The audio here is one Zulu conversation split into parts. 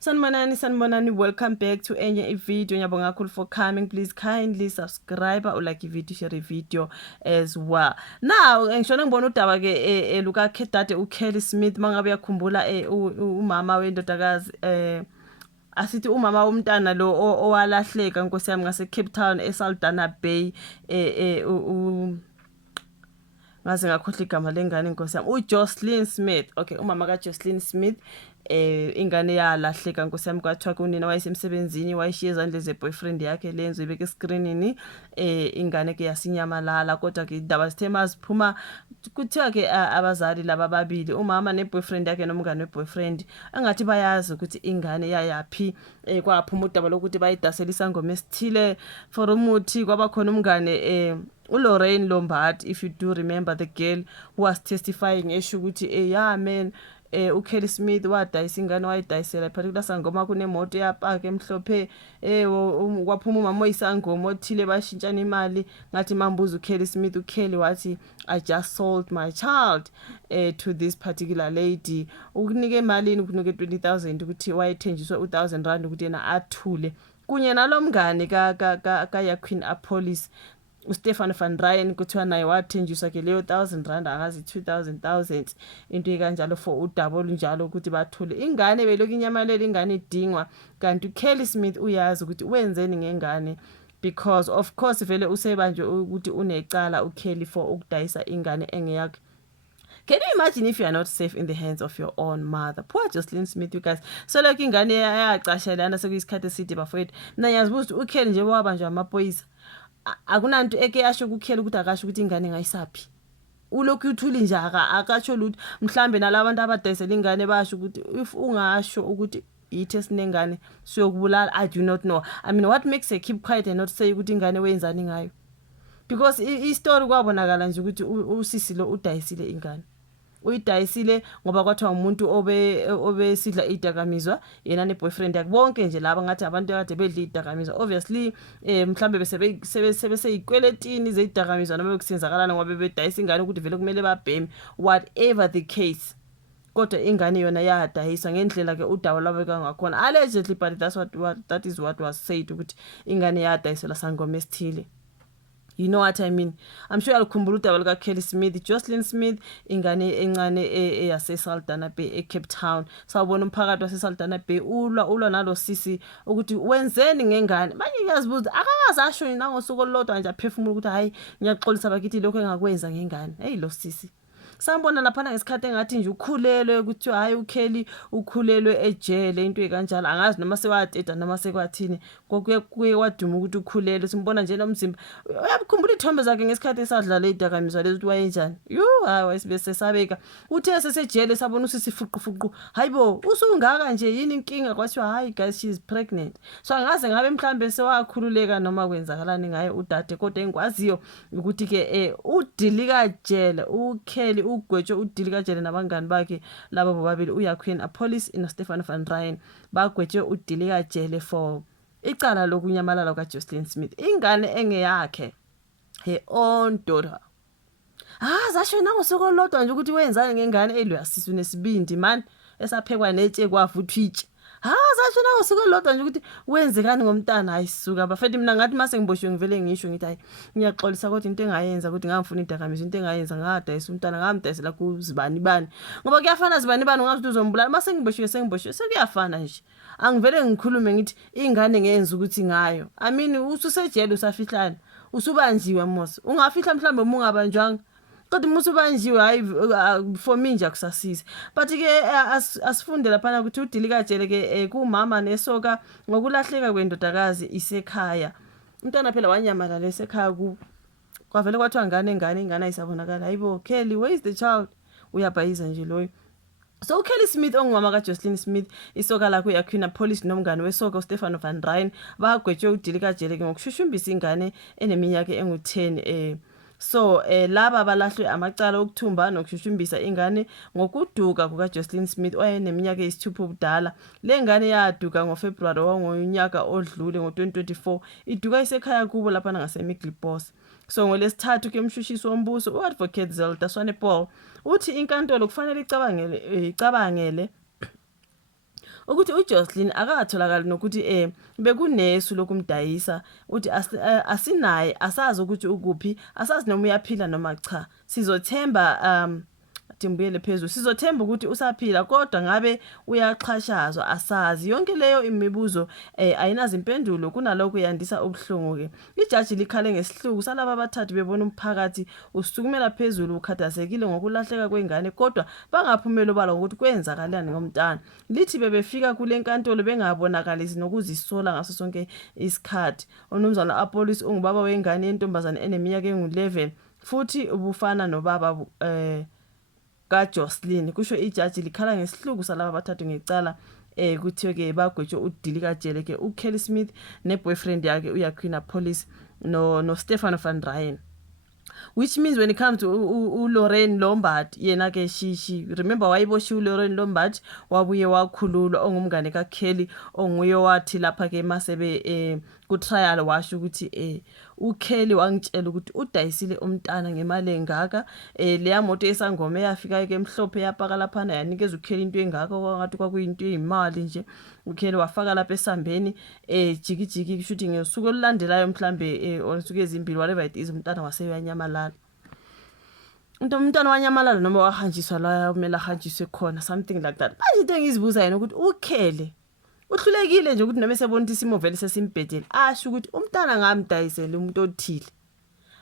Sanibonani, welcome back to enye i-video. Ngiyabonga kakhulu for coming. Please kindly subscribe or like i-video, share i-video as well. Now, ngishona ngibona udaba ke luka Dade uKelly Smith mangabe yakhumbula umama wendodakazi asithi umama womntana lo owalahleka Nkosi yami ngase Cape Town eSaldanha Bay ngaze ngakhohle igama lengane Nkosi yami uJocelyn Smith. Okay, umama kaJocelyn Smith ingane yalahleka Nkosi yami kwathiwa kunina wayesemsebenzini wayishiya izandle ze-boyfriend yakhe lenzo ibeke escreenini ingane ke yasinyamalala kodwa ke indaba sithema ziphuma kuthiwa ke abazali laba babili umama ne-boyfriend yakhe nomngane we-boyfriend angathi bayazi ukuthi ingane yayapi kwaphuma udaba lokuthi bayidasela isangoma esithile for umuthi kwaba khona umngane uLorraine Lombard, if you do remember the girl who was testifying esho ukuthi yeah man uKelly Smith wadayisa ingane wayidayisela particular sangoma kunemoto yapaka emhlophe kwaphuma umama oyisangoma othile bashintshana imali ngathi mambuza uKelly Smith uKelly wathi I just sold my child to this particular lady ukunike imali ukunika 20,000 ukuthi wayethenjiswa u1000 ukuthi yena athule kunye nalomngane ka Queen Apollos uStefan van Ryan kuthiwa naye wathenjiswa ke leyo 1000 angazi 2000 into kanjalo for udouble njalo ukuthi bathule ingane beloku inyamalela ingane idingwa kanti uKelly Smith uyazi ukuthi wenzeni ngengane because of course vele usebanje ukuthi unecala uKelly for ukudayisa ingane engeyakhe. Can you imagine if you are not safe in the hands of your own mother? Poor Jocelyn Smith, you guys. So like ingane yacashelana sekuyisikhathi eside bafowethu. Mina ngiyazibuza uKelly nje wabanjwa amaphoyisa. Akunanto eke yasho kuKelly ukuthi akasho ukuthi ingane ngayisaphi. Ulokhu uthuli nje akatsho lutho mhlambe nalabantu abadayisela ingane basho ukuthi if ungasho ukuthi yithi esinengane siyokubulala I do not know. I mean what makes her keep quiet and not say ukuthi ingane wenzani ngayo? Because istory kwabonakala nje ukuthi usisi lo udayisile ingane. Uyidayisile ngoba kwathiwa umuntu obesidla idakamizwa yena ne-boyfriend yakhe bonke nje laba ngathi abantu akade bedla idakamizwa obviously mhlambe bese ikweletini zedakamizwa noma bekusenzakalana ngoba bedayisa ingane ukuthi vele kumele babheme whatever the case kodwa ingane yona yadayiswa ngendlela ke udaba lwabeka ngakhona allegedly but that is what was said ukuthi ingane yadayisela sangoma esithile. You know what I mean? I'm sure alukhumbula udaba luka Kelly Smith, Jocelyn Smith ingane encane eyase Saldanha Bay eCape Town. Sawubona umphakathi wase Saldanha Bay ulwa nalo sisi ukuthi wenzeni ngengane. Manje ngiyazibuza akakazasho nangosuku olodwa nje aphefumula ukuthi hayi ngiyaxolisa bakithi lokho engakwenza ngengane. Hey lo sisi. Sambona lapha ngesikhathi engathi nje ukhulelwe ukuthi hayi uKelly ukhulelwe ejele into ekanjalo angazi noma sewateta noma sekwathini kuye waduma ukuthi ukhulelwe simbona nje nomzimba uyabukhumbula ithombe zakhe ngesikhathi esadlala idakamizwa lezi ukuthi wayenjani hayi wayesibese sabeka uthe sesejele sabona usisifuqu hayibo usungaka nje yini inkinga kwathiwa hayi guys she is pregnant so angaze ngabe mhlambe sewakhululeka noma kwenzakalani ngaye udade kodwa engikwaziyo ukuthi ke udilika jele uKelly ugwetshwe udilika jele nabangani bakhe laba bobabili uQueen Apollos noStefan van Ryan bagwetshwe udilika jele for icala lokunyamalala kaJocelyn Smith ingane engeyakhe her own daughter. Zasho nangosuku lodwa nje ukuthi wenzani ngengane eluyasisu nesibindi man esaphekwa netshe kwavuthwitshe. Zasho nangosuku lodwa nje ukuthi wenzekani ngomntana ayisuka bafethi mina ngathi mase ngiboshiwe ngivele ngisho ngithi hayi ngiyaxolisa kodwa into engayenza ukuthi ngangifuna idakamizwa into engayenza ngadayisa umntana ngamdayisela kuzibani ngoba kuyafana zibani ungathi uzombulala mase ngiboshiwe sekuyafana nje angivele ngikhulume ngithi ingane ngenza ukuthi ngayo I mean ususejele usafihlana usubanjiwe mos ungafihla mhlambe uma ungabanjwanga kodwa musubanjiwe hayi for me nje akusasiza but ke asifunde lapha ukuthi udilika jele ke kumama nesoka ngokulahleka kwendodakazi isekhaya umntana phela wanyamalala esekhaya kwavele kwathiwa ingane ayisabonakala hayibo Kelly where is the child uyabhayiza nje loyo. So Kelly Smith ongumama kaJocelyn Smith isoka lakho yaQueen Apollos nomngane wesoka uStefan van Ryan bagwetshwe udilika jele ngokushushumbisa ingane eneminyaka engu10 so laba balahlwe amacala okuthumba nokushushumbisa ingane ngokuduka kukaJocelyn Smith oyeneminyaka eyisithupha ubudala lengane yaduka ngoFebruary wangonyaka odlule ngo2024 iduka isekhaya kubo lapha ngaseMiddleboss. So ngolesithathu ke mshushisi wombuso uadvocate Zelda Swanepoel uthi inkantolo kufanele icabangele ukuthi uJocelyn akatholakali nokuthi bekunesu lokumdayisa uthi asinaye asazi ukuthi ukuphi asazi noma uyaphila noma cha sizothemba Timbuyele phezulu sizothemba ukuthi usaphila kodwa ngabe uyaxhashazwa asazi yonke leyo imibuzo ayinazo impendulo kunalokho yandisa ubuhlungu ke ijaji likhale ngesihluku salaba abathathu bebona umphakathi usukumela phezulu ukhathazekile ngokulahleka kwengane kodwa bangaphumela obala ukuthi kwenzakalani ngomntana lithi bebefika kule nkantolo bengabonakalisi nokuzisola ngaso sonke isikhathi uNomzana Apollos ungubaba wengane yentombazane eneminyaka engu11 futhi ubufana nobaba kaJocelyn kusho ijaji likhala ngesihluku salaba abathathu ngecala kuthiwe ke bagwetshwe udilika jele ke uKelly Smith neboyfriend yakhe uYaquina Police no Stefano van Ryn, which means when it comes to uLorraine Lombard yena ke she remember wayiboshiwe uLorraine Lombard wabuye wakhululwa ongumngane kaKelly onguye wathi lapha ke masebe ku trial washo ukuthi uKelly wangitshela ukuthi udayisile umntana ngemali engaka leya moto esangoma yafika ke emhlophe yapaka lapha yanikeza uKelly into engaka ngathi kwakuyinto eyimali nje uKelly wafaka lapha esambeni jikijiki kushuthi ngesuku olulandelayo mhlambe osuku ezimbili whatever it is umntana waseyanyamalala umntana wanyamalala noma wahanjiswa la kumele ahanjiswe khona something like that manje into engizibuza yena ukuthi uKelly uhlulekile nje ukuthi noma sebona ukuthi isimo vele sesimbhedela asho ukuthi umntana ngamdayisela umuntu othile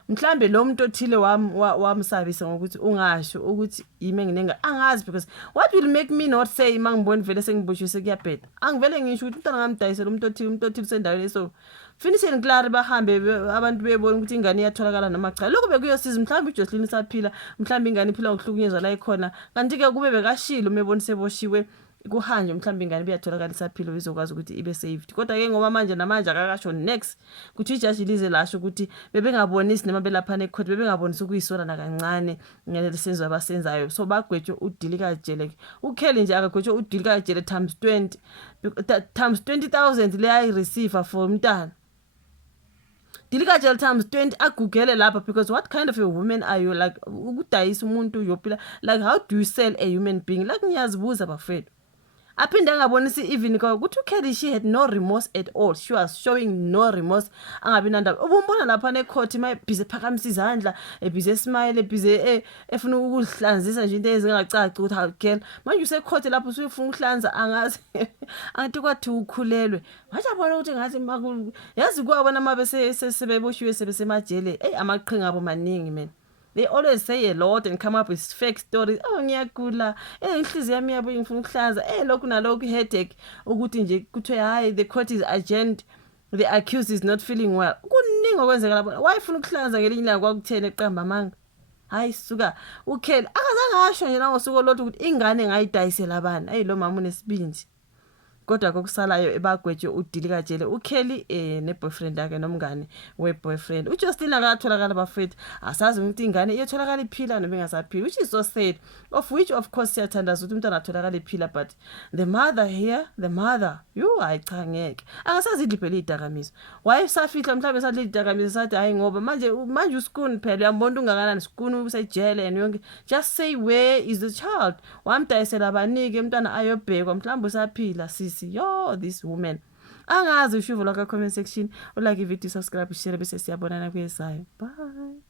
mhlambe lo muntu othile wamsabisa ngokuthi ungasho ukuthi yimi nginenga angazi because what will make me not say mangibona vele sengiboshiwe sekuyabheda angivele ngisho ukuthi umntana ngamdayisela umuntu othile sendaweni so finisheni klari bahambe abantu bebona ukuthi ingane iyatholakala noma cha lokho bekuyosiza mhlambe uJocelyn saphila mhlambe ingane iphila ngokuhlukunyezwa la ikhona kanti ke kube bekashilo mebona seboshiwe kuhanje mhlambe ingane beyatholakala isaphilo bizokwazi ukuthi ibe saved kodwa ke ngoba manje namanje akakasho next kuthi ijaji lize lasho ukuthi bebengabonisi noma belaphana ecourt bebengabonisa ukuyisola nakancane ngelesenzo abasenzayo so bagwetshwe udilika jele uKelly nje akagwetshwe udilika jele times 20,000 le ayi receiver for umntana dilika jele times 20 agugele lapha because what kind of a woman are you like ukudayisa umuntu yophila like how do you sell a human being like ngiyazibuza bafethu aphinde ngabonisi even ukuthi uKelly she had no remorse at all she was showing no remorse angabi nandaba ubumbona lapha necourt mayibhize phakamisa izandla ebhize smile ebhize efuna ukuhlanzisa nje into ezingacaci ukuthi how girl manje usecourt lapho usufuna ukuhlanza angazi angathi kwathi ukhulelwe wajabona ukuthi ngathi yazi kwabona mabe sebeboshiwe sebesemajele amaqhinga abo maningi man. They always say a lot and come up with fake stories. Oh ngiyagula. Inhliziyo yami yabuye ngifuna ukuhlanza. Lokhu nalokhu headache ukuthi nje kuthiwe hayi the court is urgent. The accused is not feeling well. Kuningi okwenzeka lapho. Why ufuna ukuhlanza ngelinye ilanga kwakuthene eqamba manga? Hayi suka. uKelly akazange asho nje nangosuku lothu ukuthi ingane ngayidayisela abani. Lo mama unesibindi. Kodwa kokusalayo ebagwetshwe udilika jele uKelly neboyfriend yakhe nomngane weboyfriend uJocelyn akatholakala bafethu asazi ukuthi ingane iyotholakala iphila noma ingasaphili which is so sad of which of course siyathandaza ukuthi umntana atholakala iphila but the mother ayichangeke akasazi idliphele idakamizwa wayesafihla mhlawumbe sadle idakamizwa sathi hayi ngoba manje uskuni phela uyambona ungakanani skuni usejele and yonke just say where is the child wamdayisela abanike umntana ayobhekwa mhlawumbe usaphila sisi this woman angazi ushivo la comment section ulike ivideo subscribe share bese siyabonana kuyezayo bye.